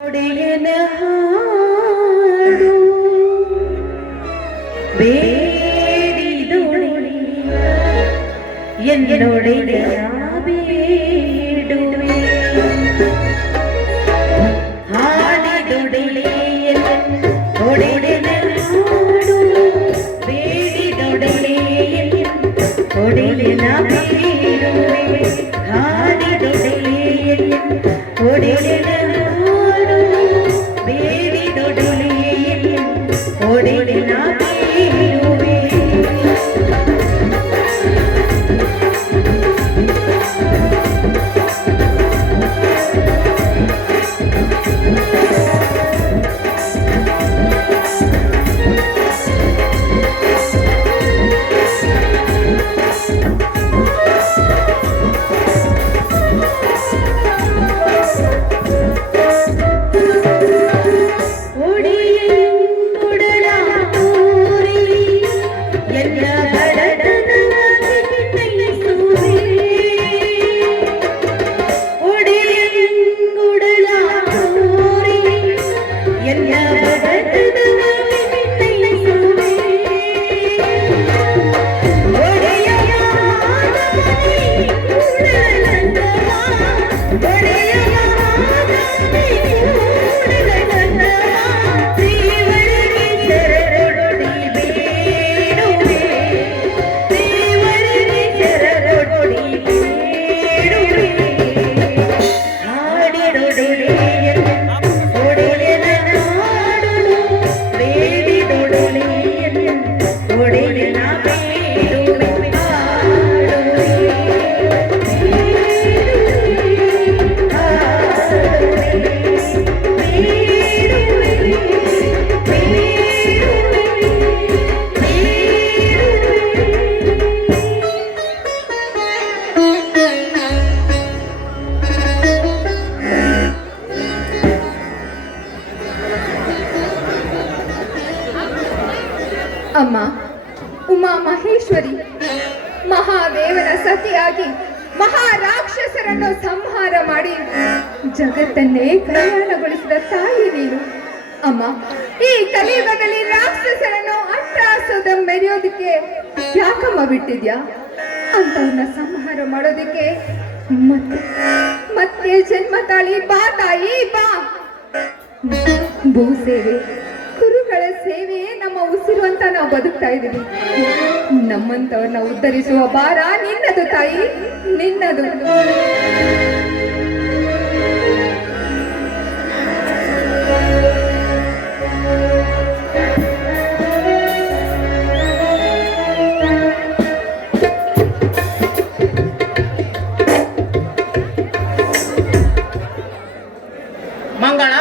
ಒಡೆಯನ ಹಾಡು ಬೇಡಿದೊಡೆ ಎಂದೊಡೆಯ ಬೇಡುವೆ ಹಾಡಿದೊಡೆಯ ಒಡೆಯನ ಹಾಡು ಬೇಡಿದೊಡೆಯ ಒಡೆಯನ ಬೇಡುವೆ ಹಾಡಿದೊಡೆಯ ಒಡೆಯನ ಅಮ್ಮ ಉಮಾ ಮಹೇಶ್ವರಿ ಮಹಾದೇವನ ಸತಿಯಾಗಿ ಮಹಾರಾಕ್ಷಸರನ್ನು ಸಂಹಾರ ಮಾಡಿ ಜಗತ್ತನ್ನೇ ಕಲ್ಯಾಣಗೊಳಿಸಿದ ತಾಯಿ ನೀನು. ಅಮ್ಮ, ಈ ಕಲಿಯುಗದಲ್ಲಿ ರಾಕ್ಷಸರನ್ನು ಅಟ್ಟಾಸದ ಮೆರೆಯೋದಕ್ಕೆ ಯಾಕಮ್ಮ ಬಿಟ್ಟಿದ್ಯಾ? ಅಂತವ್ರನ್ನ ಸಂಹಾರ ಮಾಡೋದಕ್ಕೆ ಮತ್ತೆ ಮತ್ತೆ ಜನ್ಮ ತಾಳಿ ಬಾ ತಾಯಿ ಬಾ. ಭೂ ಸೇವೆ ಗುರುಗಳ ಸೇವೆಯೇ ನಮ್ಮ ಉಸಿರು ಅಂತ ನಾವು ಬದುಕ್ತಾ ಇದ್ದೀವಿ. ನಮ್ಮಂತವ್ರನ್ನ ಉದ್ಧರಿಸುವ ಭಾರ ನಿನ್ನದು ತಾಯಿ, ನಿನ್ನದು. ಮಂಗಳ,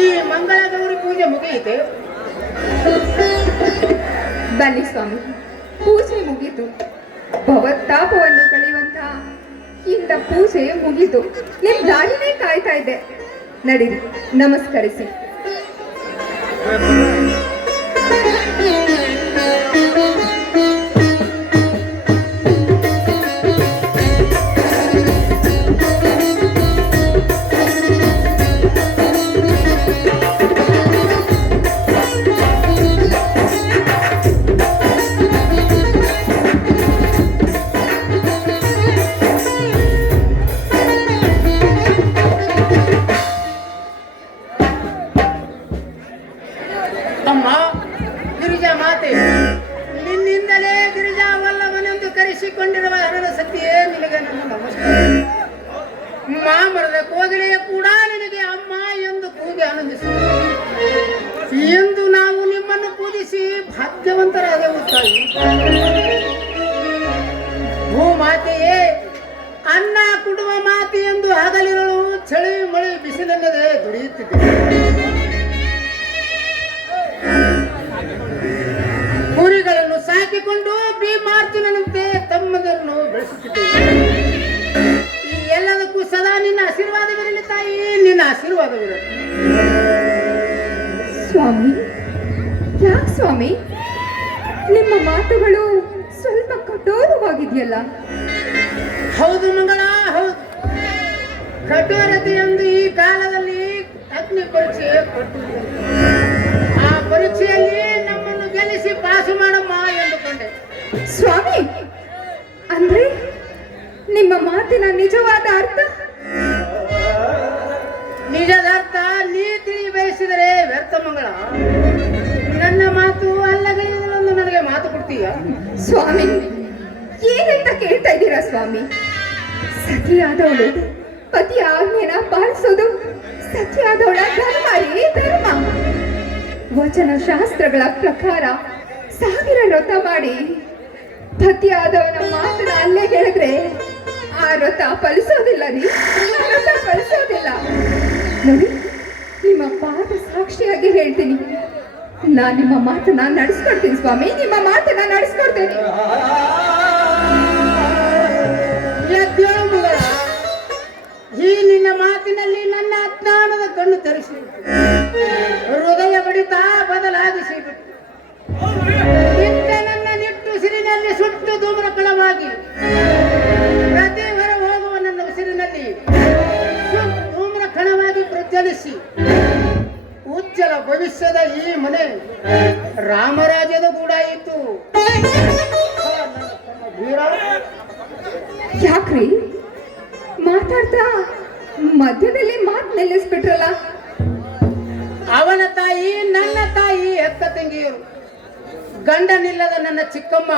ಈ ಮಂಗಳ ಗೌರಿ ಪೂಜೆ ಮುಗಿಯಿತು. ಬನ್ನಿ ಸ್ವಾಮಿ, ಪೂಜೆ ಮುಗೀತು. ಭವತ್ತಾಪವನ್ನು ಕಳೆಯುವಂತಹ ಇಂಥ ಪೂಜೆ ಮುಗೀತು. ನಿಮ್ ದಾರಿನೇ ಕಾಯ್ತಾ ಇದ್ದೆ. ನಡೀರಿ, ನಮಸ್ಕರಿಸಿ. ಅಮ್ಮ ಗಿರಿಜಾ ಮಾತೆ, ನಿನ್ನಿಂದಲೇ ಗಿರಿಜಾ ವಲ್ಲಭನೆಂದು ಕರೆಸಿಕೊಂಡಿರುವ ಹರಣ ಸತಿಯೇ, ನಿನಗೆ ನನ್ನ ನಮಸ್ಕಾರ. ಮಾಮರದ ಕೋಗಿಲೆಯ ಕೂಡ ನಿನಗೆ ಅಮ್ಮ ಎಂದು ಕೂಗಿ ಆನಂದಿಸುವುದು. ಎಂದು ನಾವು ನಿಮ್ಮನ್ನು ಪೂಜಿಸಿ ಭಾಗ್ಯವಂತರಾದೆವು ತಾಯಿ. ಭೂಮಾತೆಯೇ, ಅನ್ನ ಕುಟುಂಬ ಮಾತೆ ಎಂದು ಹಗಲಿರಲು ಚಳಿ ಮಳೆ ಬಿಸಿಲೆನ್ನದೆ ದುಡಿಯುತ್ತಿದ್ದೆ. ಕುರಿಗಳನ್ನು ಸಾಕಿಕೊಂಡು ಭೀಮಾರ್ಜುನನಂತೆ ತಮ್ಮದನ್ನು ಬೆಳೆಸುತ್ತಿದ್ದೇವೆ. ಈ ಎಲ್ಲದಕ್ಕೂ ಸದಾ ನಿನ್ನ ಆಶೀರ್ವಾದವಿರಲಿ ತಾಯಿ, ನಿನ್ನ ಆಶೀರ್ವಾದವಿರಲಿ. ಸ್ವಾಮಿ, ಯಾಕೆ ಸ್ವಾಮಿ ನಿಮ್ಮ ಮಾತುಗಳು ಸ್ವಲ್ಪ ಕಠೋರವಾಗಿದೆಯಲ್ಲ? ಹೌದು ಮಂಗಳ, ಹೌದು. ಕಠೋರತೆ ಎಂದು ಈ ಕಾಲದಲ್ಲಿ ಪರೀಕ್ಷೆ ಕೊಟ್ಟಿದ್ದೆ. ಆ ಪರೀಕ್ಷೆಯಲ್ಲಿ ನಮ್ಮನ್ನು ಗೆಲ್ಲಿಸಿ ಪಾಸು ಮಾಡಮ್ಮ ಎಂದುಕೊಂಡೆ. ಸ್ವಾಮಿ, ಅಂದ್ರೆ ನಿಮ್ಮ ಮಾತಿನ ನಿಜವಾದ ಅರ್ಥ? ನಿಜದ ಅರ್ಥ ನೀ ತಿಳಿ ಬಯಸಿದರೆ ವ್ಯರ್ಥ ಮಂಗಳ. ನನ್ನ ಮಾತು ಅಲ್ಲಗಳಿಂದಲೊಂದು ನನಗೆ ಮಾತು ಕೊಡ್ತೀಯ? ಸ್ವಾಮಿ, ಏನಂತ ಕೇಳ್ತಾ ಇದ್ದೀರಾ ಸ್ವಾಮಿ? ಸತಿಯಾದವಳು ಪತಿ ಆಜ್ಞೆನ ಪಾಲಿಸೋದು ಸತಿಯಾದವಳ ಧರ್ಮ ರೀ, ಧರ್ಮ. ವಚನ ಶಾಸ್ತ್ರಗಳ ಪ್ರಕಾರ 1000 ವ್ರತ ಮಾಡಿ ಪತಿಯಾದವನ ಮಾತನ್ನ ಅಲ್ಲೇ ಹೇಳಿದ್ರೆ ಆ ವ್ರತ ಫಲಿಸೋದಿಲ್ಲ ರೀ, ಆ ವ್ರತ ಫಲಿಸೋದಿಲ್ಲ. ನೋಡಿ, ನಿಮ್ಮ ಪಾದ ಸಾಕ್ಷಿಯಾಗಿ ಹೇಳ್ತೀನಿ, ನಾನ್ ನಿಮ್ಮ ಮಾತನ್ನ ನಡೆಸ್ಕೊಡ್ತೀನಿ ಸ್ವಾಮಿ, ನಿಮ್ಮ ಮಾತನ್ನ ನಡೆಸ್ಕೊಡ್ತೀನಿ. ಎದ್ದೇಳು ಮಗಳ. ಈ ನಿನ್ನ ಮಾತಿನಲ್ಲಿ ನನ್ನ ಅಜ್ಞಾನದ ಕಣ್ಣು ತೆರೆಸಿ ಹೃದಯ ಬಡಿತ ಬದಲಾಗಿಸಿಬಿಟ್ಟು ನಿತ್ಯ ನನ್ನ ನಿಟ್ಟುಸಿರಿನಲ್ಲಿ ಸುಟ್ಟು ಧೂಮ್ರಕಳವಾಗಿ ಪ್ರತಿ ಹೊರ ಹೋಗುವ ನನ್ನ ಉಸಿರಿನಲ್ಲಿ ಧೂಮ್ರಕಣವಾಗಿ ಪ್ರಜ್ವಲಿಸಿ ಉಜ್ಜಲ ಭವಿಷ್ಯದ ಈ ಮನೆ ರಾಮರಾಜ್ಯದ ಗೂಡಾಯಿತು. ಯಾಕ್ರಿ ಮಾತಾಡ್ತಾ ಮಧ್ಯದಲ್ಲಿ ಮಾತು ನಿಲ್ಲಿಸ್ಬಿಟ್ರಲ್ಲ? ಅವನ ತಾಯಿ ನನ್ನ ತಾಯಿ ಹೆತ್ತ ತಂಗಿಯರು, ಗಂಡನಿಲ್ಲದ ನನ್ನ ಚಿಕ್ಕಮ್ಮ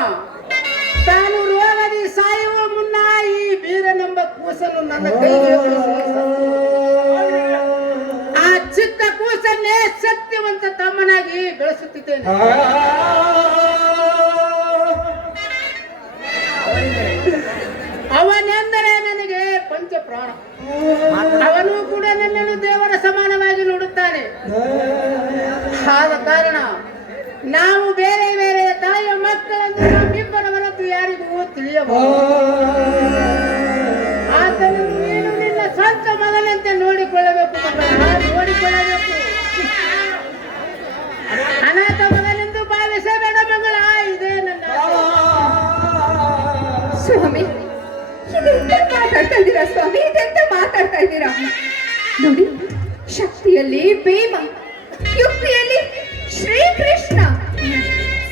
ತಾನು ರೋಗದಿ ಸಾಯುವ ಮುನ್ನ ಈ ಬೀರನೆಂಬ ಕೂಸನ್ನು ನನ್ನ ಕೈಗೆ ಆ ಚಿಕ್ಕ ಕೂಸನ್ನೇ ಸತ್ಯವಂತ ತಮ್ಮನಾಗಿ ಬೆಳೆಸುತ್ತಿದ್ದೇನೆ. ಅವನೆಂದರೆ ನನಗೆ ಪಂಚಪ್ರಾಣ. ಅವನು ಕೂಡ ನನ್ನನ್ನು ದೇವರ ಸಮಾನವಾಗಿ ನೋಡುತ್ತಾನೆ. ಆದ ಕಾರಣ ನಾವು ಬೇರೆ ಬೇರೆ ತಾಯಿಯ ಮಕ್ಕಳನ್ನು ನಮ್ಮಿಬ್ಬರ ಹೊರತು ಯಾರಿಗೂ ತಿಳಿಯಬಹುದು. ಆತನು ನೀನು ನಿನ್ನ ಸ್ವಂತ ಮಗನಂತೆ ನೋಡಿಕೊಳ್ಳಬೇಕು, ನೋಡಿಕೊಳ್ಳಬೇಕು. ಅನಾಥ ಮಗನೆಂದು ಭಾವಿಸಬೇಡ ಮಗಳ, ಇದೇ ನನ್ನ ಸ್ವಾಮಿ. ಇದೆಂತ ಮಾತಾಡ್ತಾ ಇದ್ದೀರಾ ಸ್ವಾಮಿ? ಇದೆಂತ ಮಾತಾಡ್ತಾ ಇದ್ದೀರಾ? ನೋಡಿ, ಶಕ್ತಿಯಲ್ಲಿ ಭೀಮ, ಯುಕ್ತಿಯಲ್ಲಿ ಶ್ರೀಕೃಷ್ಣ,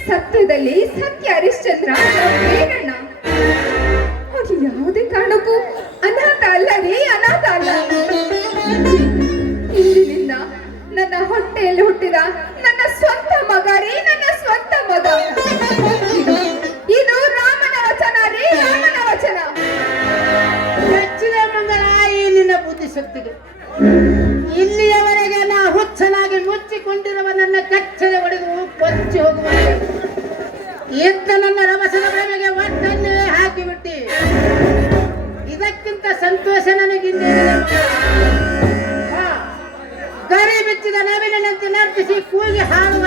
ಸತ್ಯದಲ್ಲಿ ಸತ್ಯ ಹರಿಶ್ಚಂದ್ರ ವೇಣಣ್ಣ. ಅದು ಯಾವುದೇ ಕಾರಣಕ್ಕೂ ಅನಾಥ ಅಲ್ಲ ರೀ, ಅನಾಥ ಅಲ್ಲ. ಇಂದಿನಿಂದ ನನ್ನ ಹೊಟ್ಟೆಯಲ್ಲಿ ಹುಟ್ಟಿದ ನನ್ನ ಸ್ವಂತ ಮಗ ರೀ, ನನ್ನ ಸ್ವಂತ ಮಗ. ಇದು ರಾಮನ ವಚನ ರೀ, ರಾಮನ ವಚನ. ಹೆಚ್ಚಿನ ಮಂಗಳ ಈ ನಿನ್ನ ಬುದ್ಧಿಶಕ್ತಿಗೆ. ಇಲ್ಲಿಯವರೆಗೆ ನಾ ಹುಚ್ಚನಾಗಿ ಮುಚ್ಚಿಕೊಂಡಿರುವ ನನ್ನ ಕಚ್ಚೆ ಒಡೆದು ಕೊಚ್ಚಿ ಹೋಗುವ ಇದ್ದ ನನ್ನ ರಭಸದ ಭ್ರಮೆಗೆ ಒಟ್ಟನ್ನೇ ಹಾಕಿಬಿಟ್ಟಿ. ಇದಕ್ಕಿಂತ ಸಂತೋಷ ನನಗಿನ್ನೇನಿದೆ. ಗರಿ ಬಿಚ್ಚಿದ ನವಿಲಿನಂತೆ ನರ್ತಿಸಿ ಕೂಗಿ ಹಾಡುವ